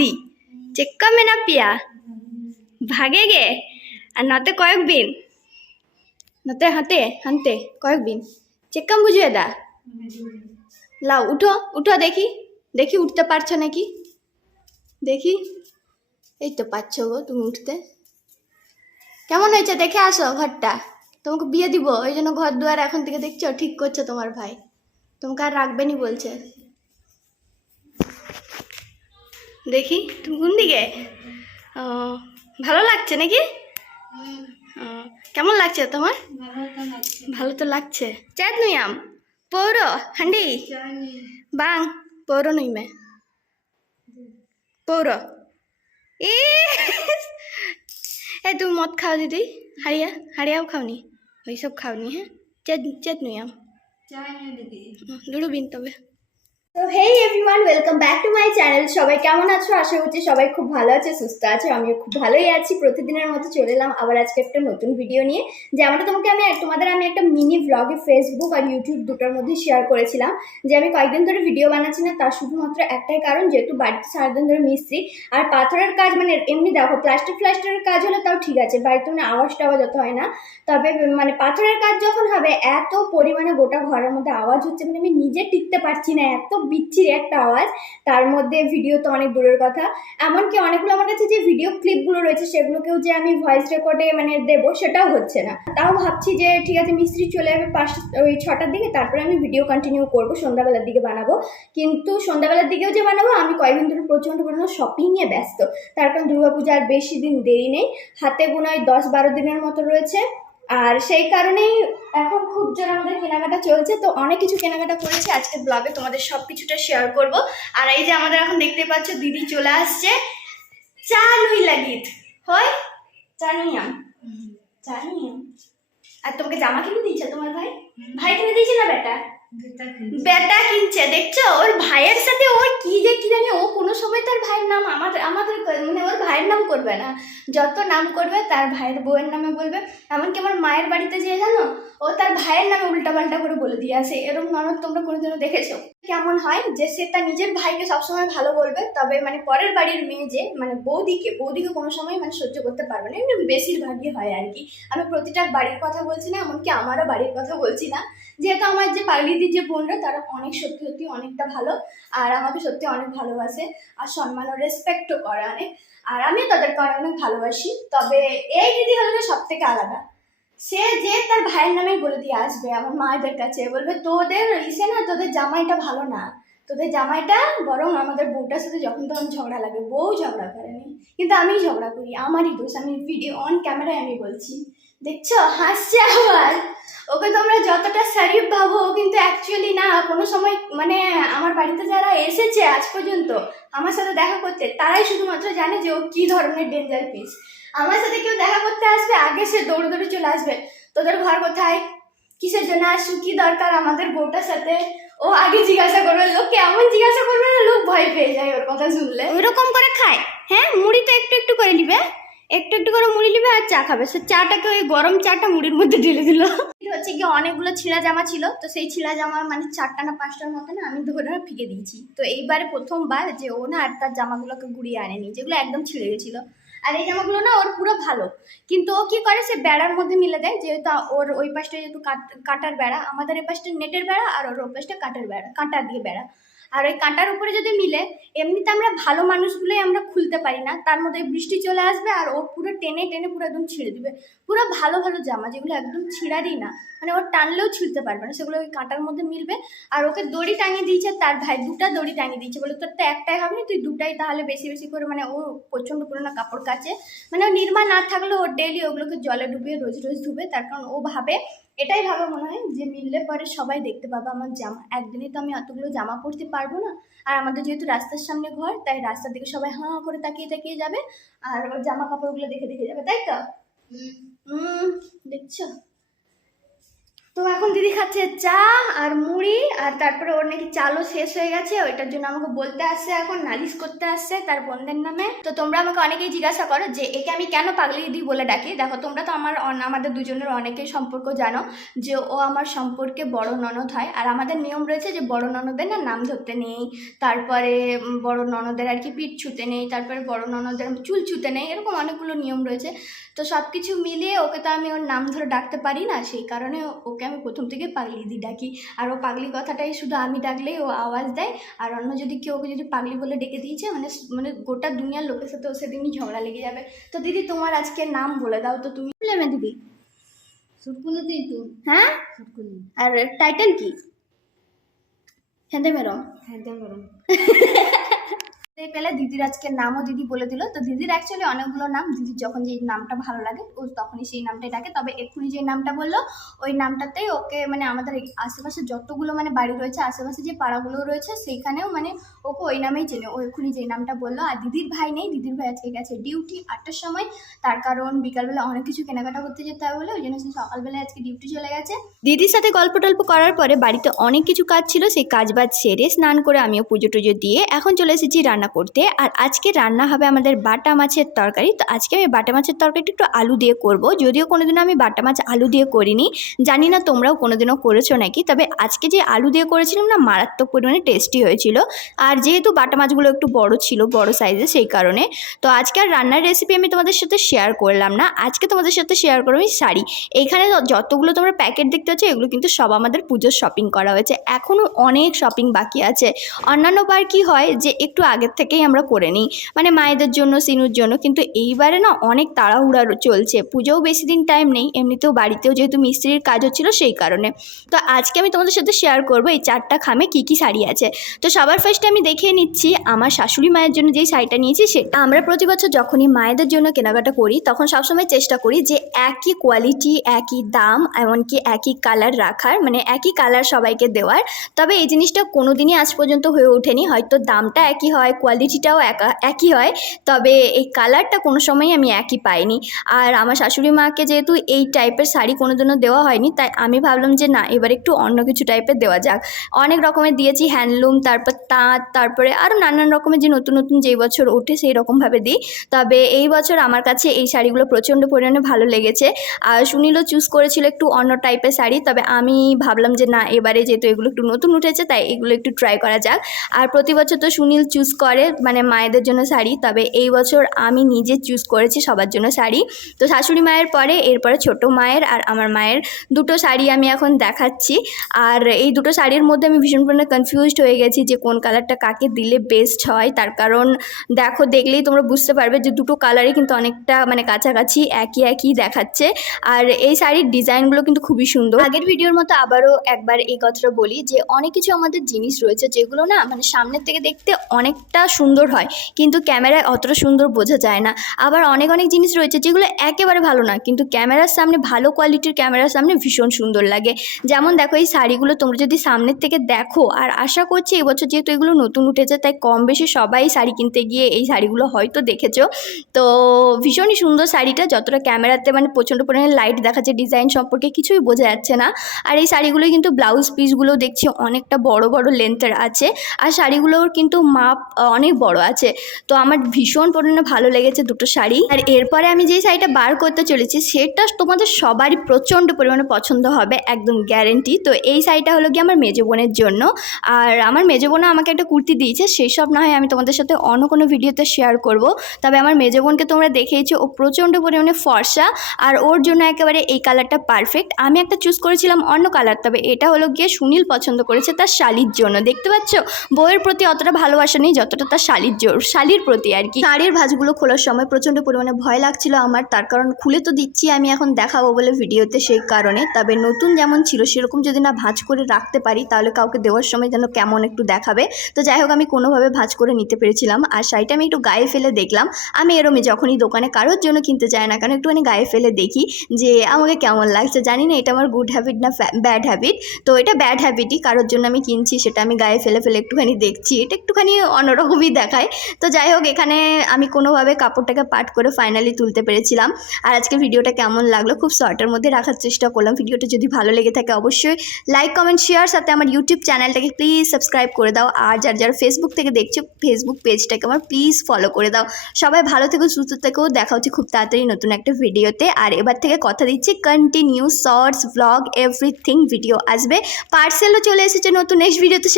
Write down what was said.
দি চেক্কা মেনা পিয়া। ভাগে গে, আর নতে কয়েক বিন। নতে হাতে হানতে কয়েক বিন। চেক্কাম বুঝিয়ে দা। লাও, উঠো উঠো দেখি। দেখি, উঠতে পারছ নাকি? দেখি। এই তো পারছ গো তুমি উঠতে। কেমন হয়েছে? দেখে আসো ঘরটা। তোমাকে বিয়ে দিব, ওই জন্য ঘর দুয়ার এখন থেকে দেখছ, ঠিক করছে তোমার ভাই। তোমাকে আর রাখবেনি বলছে। দেখি তুমি কোন দিকে? ভালো লাগছে নাকি? কেমন লাগছে তোমার? ভালো তো লাগছে। চাঁদ নুই আম পৌর হান্ডি। বাং পৌর নুই মে। পৌর। এ এ তুমি মদ খাও দিদি হারিয়া হারিয়াও খাওনি ওইসব খাওনি হ্যাঁ? চেদ চেদ নুই আম। দুটো তবে। তো hey everyone welcome back to my channel সবাই কেমন আছো? আশা করছি সবাই খুব ভালো আছে, সুস্থ আছে, আমিও খুব ভালোই আছি। প্রতিদিনের মতো চলে এলাম আবার আজকে একটা নতুন ভিডিও নিয়ে। যেমনটা তোমাকে আমি তোমাদের আমি একটা মিনি ব্লগে ফেসবুক আর ইউটিউব দুটোর মধ্যে শেয়ার করেছিলাম। যে আমি কয়েকদিন ধরে ভিডিও বানাচ্ছি না তার শুধুমাত্র একটাই কারণ, যেহেতু বাড়িতে সারাদিন ধরে মিস্ত্রি। আর পাথরের কাজ মানে এমনি দেখো প্লাস্টার ফ্লাস্টারের কাজ হলে তাও ঠিক আছে, বাড়িতে মানে আওয়াজ টাওয়াজ অত হয় না। তবে মানে পাথরের কাজ যখন হবে, এত পরিমাণে গোটা ঘরের মধ্যে আওয়াজ হচ্ছে মানে আমি নিজে টিকতে পারছি না, এত বিচ্ছিরি একটা আওয়াজ। তার মধ্যে ভিডিও তো অনেক দূরের কথা। এমনকি অনেকগুলো আমার কাছে যে ভিডিও ক্লিপগুলো রয়েছে, সেগুলোকেও যে আমি ভয়েস রেকর্ডে মানে দেবো, সেটাও হচ্ছে না। তাও ভাবছি যে, ঠিক আছে, মিস্ত্রি চলে যাবে পাঁচ ওই ছটার দিকে, তারপরে আমি ভিডিও কন্টিনিউ করব, সন্ধ্যাবেলার দিকে বানাবো। কিন্তু সন্ধ্যাবেলার দিকেও যে বানাবো, আমি কয়েকদিন ধরে প্রচণ্ড পরিমাণে শপিংয়ে ব্যস্ত। তার কারণ দুর্গাপূজা আর বেশি দিন দেরি নেই। হাতে গোনায় দশ বারো দিনের মতো রয়েছে। আর সেই কারণেই এখন খুব জোর আমাদের কেনাকাটা চলছে। তো অনেক কিছু কেনাকাটা করেছি। আজকে ব্লগে তোমাদের সব কিছুটা শেয়ার করব। আর এই যে আমাদের এখন দেখতে পাচ্ছ দিদি চলে আসছে। চা নুই লাগিত। হয় চা নুই আর তোমাকে জামা কিনে দিয়েছে তোমার ভাই? ভাই কিনে দিয়েছে না বেটা? বেটা কিনছে। দেখছ? ওর ভাইয়ের সাথে ওর কি যে কি জানি, ও কোনো সময় তার ভাইয়ের নাম আমাদের আমাদের মানে ওর ভাইয়ের নাম করবে না। যত নাম করবে, তার ভাইয়ের বউয়ের নামে বলবে। এমনকি আমার মায়ের বাড়িতে যেয়ে জানো, ও তার ভাইয়ের নামে উল্টাপাল্টা করে বলে দিয়ে আসে। এরকম ননদ তোমরা কোনোদিনও দেখেছ? কেমন হয়? যে সে তার নিজের ভাইকে সবসময় ভালো বলবে, তবে মানে পরের বাড়ির মেয়ে যে মানে বৌদিকে বৌদিকে কোনো সময় মানে সহ্য করতে পারবে না। এমনি বেশিরভাগই হয় আর কি। আমি প্রতিটা বাড়ির কথা বলছি না, এমনকি আমারও বাড়ির কথা বলছি না। যেহেতু আমার যে পাগলিদির যে বোনরা, তারা অনেক সত্যি সত্যি অনেকটা ভালো, আর আমাকে সত্যি অনেক ভালোবাসে। আর সম্মান ও রেসপেক্টও করে অনেক। আর আমিও তাদেরকে অনেক অনেক ভালোবাসি। তবে এই দিদি হলো সব থেকে আলাদা। সে যে তার ভাইয়ের নামে বলে দিয়ে আসবে আমার মায়েদের কাছে, বলবে, তোদের ইসে না, তোদের জামাইটা ভালো না। তোদের জামাইটা বরং আমাদের বউটার সাথে যখন তখন ঝগড়া লাগে। বউ ঝগড়া করেনি কিন্তু আমি ঝগড়া করি, আমারই দোষ। আমি ভিডিও অন ক্যামেরায় আমি বলছি। দেখছ? হাসছে আবার। ওকে তোমরা যতটা শরীফ ভাবো কিন্তু অ্যাকচুয়ালি না, কোনো সময় মানে আমার বাড়িতে যারা এসেছে আজ পর্যন্ত, আমার সাথে দেখা করতে, তারাই শুধুমাত্র জানে যে ও কী ধরনের ডেঞ্জার পিস আমার সাথে কেউ দেখা করতে আসবে আগে সে দৌড়ে দৌড়ে চলে আসবে। তোদের ঘর কোথায়? কিসের জন্য আসু কি দরকার আমাদের বউটার সাথে? ও আগে জিজ্ঞাসা করবে লোক কেমন জিজ্ঞাসা করবে না লোক ভয় পেয়ে যায় ওর কথা শুনলে। ওইরকম করে খায়। হ্যাঁ মুড়ি তো একটু একটু করে নিবে। একটু একটু করে মুড়ি নিবে আর চা খাবে। সে চাটাকে ওই গরম চাটা মুড়ির মধ্যে ঢেলে দিল। হচ্ছে কি অনেকগুলো ছিঁড়া জামা ছিল। তো সেই ছিঁড়া জামা মানে চারটা না পাঁচটার মতো না আমি ধরে ফিকে দিয়েছি। তো এইবারে প্রথমবার যে ও না আর তার জামাগুলোকে গুড়িয়ে আনেনি যেগুলো একদম ছিঁড়ে গেছিল। আর এই জামাগুলো না ওর পুরো ভালো। কিন্তু ও কি করে? সে বেড়ার মধ্যে মিলে দেয়, যেহেতু ওর ওই পাশটা যেহেতু কাট- কাটার বেড়া, আমাদের এই পাশটা নেটের বেড়া আর ওর ওই পাশটা কাটার বেড়া কাঁটার দিয়ে বেড়া। আর ওই কাঁটার উপরে যদি মিলে, এমনিতে আমরা ভালো মানুষগুলোই আমরা খুলতে পারি না। তার মধ্যে বৃষ্টি চলে আসবে আর ও পুরো টেনে টেনে পুরো একদম ছিঁড়ে দিবে। পুরো ভালো ভালো জামা, যেগুলো একদম ছিঁড়ারই না। মানে ও টানলেও ছিঁড়তে পারবে না, সেগুলো ওই কাঁটার মধ্যে মিলবে। আর ওকে দড়ি টাঙিয়ে দিয়েছে তার ভাই, দুটা দড়ি টাঙিয়ে দিয়েছে। বলে, তোর তো একটাই হবে না, তুই দুটাই তাহলে বেশি বেশি করে মানে ও প্রচণ্ড পুরোনো কাপড় কাচে। মানে ও নির্মা না থাকলেও ও ডেলি ওগুলোকে জলে ডুবিয়ে রোজ রোজ ধুবে। তার কারণ ও ভাবে এটাই ভাবে মনে হয় যে মিললে পরে সবাই দেখতে পাবে আমার জামা। একদিনে তো আমি অতগুলো জামা পরতে পারব না। আর আমাদের যেহেতু রাস্তার সামনে ঘর তাই রাস্তার দিকে সবাই হাঁ করে তাকিয়ে তাকিয়ে যাবে। আর ওর জামা কাপড়গুলো দেখে দেখে যাবে তাই তো? হুম দেখছ? তো এখন দিদি খাচ্ছে চা আর মুড়ি, আর তারপরে ওর নাকি চালও শেষ হয়ে গেছে, ওইটার জন্য আমাকে বলতে আসছে এখন, নালিশ করতে আসছে তার বোনদের নামে। তো তোমরা আমাকে অনেকেই জিজ্ঞাসা করো যে, একে আমি কেন পাগলি দিদি বলে ডাকি? দেখো, তোমরা তো আমার আমাদের দুজনের অনেকেই সম্পর্ক জানো, যে ও আমার সম্পর্কে বড় ননদ হয়। আর আমাদের নিয়ম রয়েছে যে, বড় ননদের না নাম ধরতে নেই, তারপরে বড় ননদের আর কি পিঠ ছুতে নেই, তারপরে বড় ননদের চুল ছুতে নেই, এরকম অনেকগুলো নিয়ম রয়েছে। তো সব কিছু মিলিয়ে ওকে তো আমি ওর নাম ধরে ডাকতে পারি না, সেই কারণে ওকে আমি প্রথম থেকে পাগলি দি ডাকি। আর ও পাগলি কথাটাই শুধু আমি ডাকলেই ও আওয়াজ দেয়। আর অন্য যদি কেউ ওকে যদি পাগলি বলে ডেকে দিয়েছে মানে মানে গোটা দুনিয়ার লোকের সাথে ও সেদিনই ঝগড়া লেগে যাবে। তো দিদি তোমার আজকে নাম বলে দাও তো তুমি। বলে না দিদি। সুটকুনি তুই তো। হ্যাঁ? সুটকুনি। আর টাইটেল কি? হেঁদে মেরম হ্যাঁ ম্যাডাম দেখতে পেলে দিদির আজকে নামও দিদি বলে দিল। তো দিদির অ্যাকচুয়ালি অনেকগুলো নাম, দিদির যখন যে নামটা ভালো লাগে, ও তখনই সেই নামটাই ডাকে। তবে এক্ষুনি যে নামটা বলল, ওই নামটাতেই ওকে মানে আমাদের আশেপাশে যতগুলো মানে বাড়ি রয়েছে, আশেপাশে যে পাড়াগুলো রয়েছে, সেইখানেও মানে ওকে ওই নামেই চেনে। ও এক্ষুনি যে নামটা বলল, আর দিদির ভাই নেই, দিদির ভাই আজকে গেছে ডিউটি আটটার সময়। তার কারণ বিকালবেলা অনেক কিছু কেনাকাটা করতে যেতে হবে বলে, ওই জন্য সে সকালবেলায় আজকে ডিউটি চলে গেছে। দিদির সাথে গল্প টল্প করার পরে বাড়িতে অনেক কিছু কাজ ছিল, সেই কাজ বাজ সেরে স্নান করে আমিও পুজো টুজো দিয়ে এখন চলে এসেছি রান্না করতে আর আজকে রান্না হবে আমাদের বাটা মাছের তরকারি। তো আজকে আমি বাটা মাছের তরকারিটা একটু আলু দিয়ে করব। যদিও কোনোদিনও আমি বাটা মাছ আলু দিয়ে করিনি। জানি না তোমরাও কোনোদিনও করেছ নাকি? তবে আজকে যে আলু দিয়ে করেছিলাম না, মারাত্মক পরিমাণে টেস্টি হয়েছিল। আর যেহেতু বাটা মাছগুলো একটু বড় ছিল, বড় সাইজে সেই কারণে। তো আজকে আর রান্নার রেসিপি আমি তোমাদের সাথে শেয়ার করলাম না। আজকে তোমাদের সাথে শেয়ার করব শাড়ি। এইখানে যতগুলো তোমরা প্যাকেট দেখতে পাচ্ছ, এগুলো কিন্তু সব আমাদের পুজোর শপিং করা হয়েছে। এখনও অনেক শপিং বাকি আছে। অন্যান্য বার কি হয় যে, একটু আগের থেকেই আমরা করে নিই। মানে মায়েদের জন্য, সিনুর জন্য। কিন্তু এইবারে না অনেক তাড়াহুড়া চলছে। পুজোও বেশি দিন টাইম নেই। এমনিতেও বাড়িতেও যেহেতু মিস্ত্রির কাজ হচ্ছিল সেই কারণে। তো আজকে আমি তোমাদের সাথে শেয়ার করব এই চারটা খামে কী কী শাড়ি আছে। তো সবার ফার্স্টে আমি দেখিয়ে নিচ্ছি আমার শাশুড়ি মায়ের জন্য যেই শাড়িটা নিয়েছি সেটা আমরা প্রতি বছর যখনই মায়েদের জন্য কেনাকাটা করি, তখন সবসময় চেষ্টা করি যে একই কোয়ালিটি একই দাম, এমনকি একই কালার রাখার মানে একই কালার সবাইকে দেওয়ার। তবে এই জিনিসটা কোনো দিনই আজ পর্যন্ত হয়ে ওঠেনি। হয়তো দামটা একই হয় কোয়ালিটিটাও একা, একই হয়, তবে এই কালারটা কোনো সময়ই আমি একই পাইনি। আর আমার শাশুড়ি মাকে যেহেতু এই টাইপের শাড়ি কোনোদিনও দেওয়া হয়নি, তাই আমি ভাবলাম যে না, এবার একটু অন্য কিছু টাইপের দেওয়া যাক। অনেক রকমের দিয়েছি হ্যান্ডলুম তারপর তাঁত, তারপরে আরও নানান রকমের যে নতুন নতুন যেই বছর ওঠে সেই রকমভাবে দিই। তবে এই বছর আমার কাছে এই শাড়িগুলো প্রচণ্ড পরিমাণে ভালো লেগেছে। আর সুনীলও চুজ করেছিল একটু অন্য টাইপের শাড়ি, তবে আমি ভাবলাম যে না, এবারে যেহেতু এগুলো একটু নতুন উঠেছে, তাই এগুলো একটু ট্রাই করা যাক। আর প্রতি বছর তো সুনীল চুজ করে মানে মায়েদের জন্য শাড়ি, তবে এই বছর আমি নিজে চুজ করেছি সবার জন্য শাড়ি। তো শাশুড়ি মায়ের পরে, এরপরে ছোট মায়ের আর আমার মায়ের দুটো শাড়ি আমি এখন দেখাচ্ছি। আর এই দুটো শাড়ির মধ্যে আমি ভীষণ পরিমাণে কনফিউজড হয়ে গেছি যে কোন কালারটা কাকে দিলে বেস্ট হয়। তার কারণ দেখো, দেখলেই তোমরা বুঝতে পারবে যে দুটো কালারই কিন্তু অনেকটা মানে কাছাকাছি, একই একই দেখাচ্ছে। আর এই শাড়ির ডিজাইনগুলো কিন্তু খুবই সুন্দর। আগের ভিডিওর মতো আবারও একবার এই কথাটা বলি যে অনেক কিছু আমাদের জিনিস রয়েছে যেগুলো না মানে সামনের থেকে দেখতে অনেকটা সুন্দর হয়, কিন্তু ক্যামেরায় অতটা সুন্দর বোঝা যায় না। আবার অনেক অনেক জিনিস রয়েছে যেগুলো একেবারে ভালো না, কিন্তু ক্যামেরার সামনে ভালো কোয়ালিটির ক্যামেরার সামনে ভীষণ সুন্দর লাগে। যেমন দেখো এই শাড়িগুলো তোমরা যদি সামনের থেকে দেখো, আর আশা করছি এবছর যেহেতু এগুলো নতুন উঠেছে, তাই কম বেশি সবাই শাড়ি কিনতে গিয়ে এই শাড়িগুলো হয়তো দেখেছ। তো ভীষণই সুন্দর শাড়িটা, যতটা ক্যামেরাতে মানে প্রচণ্ড পরিমাণে লাইট দেখাচ্ছে ডিজাইন সম্পর্কে কিছুই বোঝা যাচ্ছে না। আর এই শাড়িগুলো কিন্তু ব্লাউজ পিসগুলো দেখছি অনেকটা বড় বড় লেন্থের আছে। আর শাড়িগুলোর কিন্তু মাপ অনেক বড় আছে। তো আমার ভীষণ পরিমাণে ভালো লেগেছে দুটো শাড়ি। আর এরপরে আমি যেই শাড়িটা বার করতে চলেছি, সেটা তোমাদের সবারই প্রচণ্ড পরিমাণে পছন্দ হবে, একদম গ্যারেন্টি তো এই শাড়িটা হলো গিয়ে আমার মেজো বোনের জন্য। আর আমার মেজো বোনও আমাকে একটা কুর্তি দিয়েছে সেই সব না হয় আমি তোমাদের সাথে অন্য কোনো ভিডিওতে শেয়ার করব। তবে আমার মেজো বোনকে তোমরা দেখেইছো, ও প্রচণ্ড পরিমাণে ফর্সা, আর ওর জন্য একেবারে এই কালারটা পারফেক্ট আমি একটা চুজ করেছিলাম অন্য কালার তবে এটা হলো গিয়ে সুনীল পছন্দ করেছে তার শালির জন্য। দেখতে পাচ্ছ? বইয়ের প্রতি অতটা ভালোবাসা নেই, যতটা তার শালির জোর, শালির প্রতি আর কি। শাড়ির ভাঁজগুলো খোলার সময় প্রচণ্ড পরিমাণে ভয় লাগছিল আমার, তার কারণ খুলে তো দিচ্ছি, আমি এখন দেখাবো বলে ভিডিওতে সেই কারণে। তবে নতুন যেমন ছিল, সেরকম যদি না ভাঁজ করে রাখতে পারি, তাহলে কাউকে দেওয়ার সময় যেন কেমন একটু দেখাবে। তো যাই হোক, আমি কোনোভাবে ভাঁজ করে নিতে পেরেছিলাম, আর শাড়িটা আমি একটু গায়ে ফেলে দেখলাম। আমি এরমই যখনই দোকানে কারোর জন্য কিনতে চাই না কারণ একটুখানি গায়ে ফেলে দেখি যে, আমাকে কেমন লাগছে? জানি না, এটা আমার গুড হ্যাবিট না ব্যাড হ্যাবিট তো এটা ব্যাড হ্যাবিটই কারোর জন্য আমি কিনছি, সেটা আমি গায়ে ফেলে ফেলে একটুখানি দেখছি। এটা একটুখানি অন্যরকম ওরকমই দেখায়। তো যাই হোক, এখানে আমি কোনোভাবে কাপড়টাকে পাট করে ফাইনালি তুলতে পেরেছিলাম। আর আজকে ভিডিওটা কেমন লাগল, খুব শর্টের মধ্যে রাখার চেষ্টা করলাম। ভিডিওটা যদি ভালো লেগে থাকে, অবশ্যই লাইক কমেন্ট শেয়ার সাথে আমার ইউটিউব চ্যানেলটাকে প্লিজ সাবস্ক্রাইব করে দাও। আর যার, যারা ফেসবুক থেকে দেখছ ফেসবুক পেজটাকে আমার প্লিজ ফলো করে দাও। সবাই ভালো থেকো, সুস্থ থেকেও দেখা হচ্ছে খুব তাড়াতাড়ি নতুন একটা ভিডিওতে। আর এবার থেকে কথা দিচ্ছি continue shorts blog everything video আসবে। পার্সেলও চলে এসেছে নতুন। নেক্সট ভিডিওতে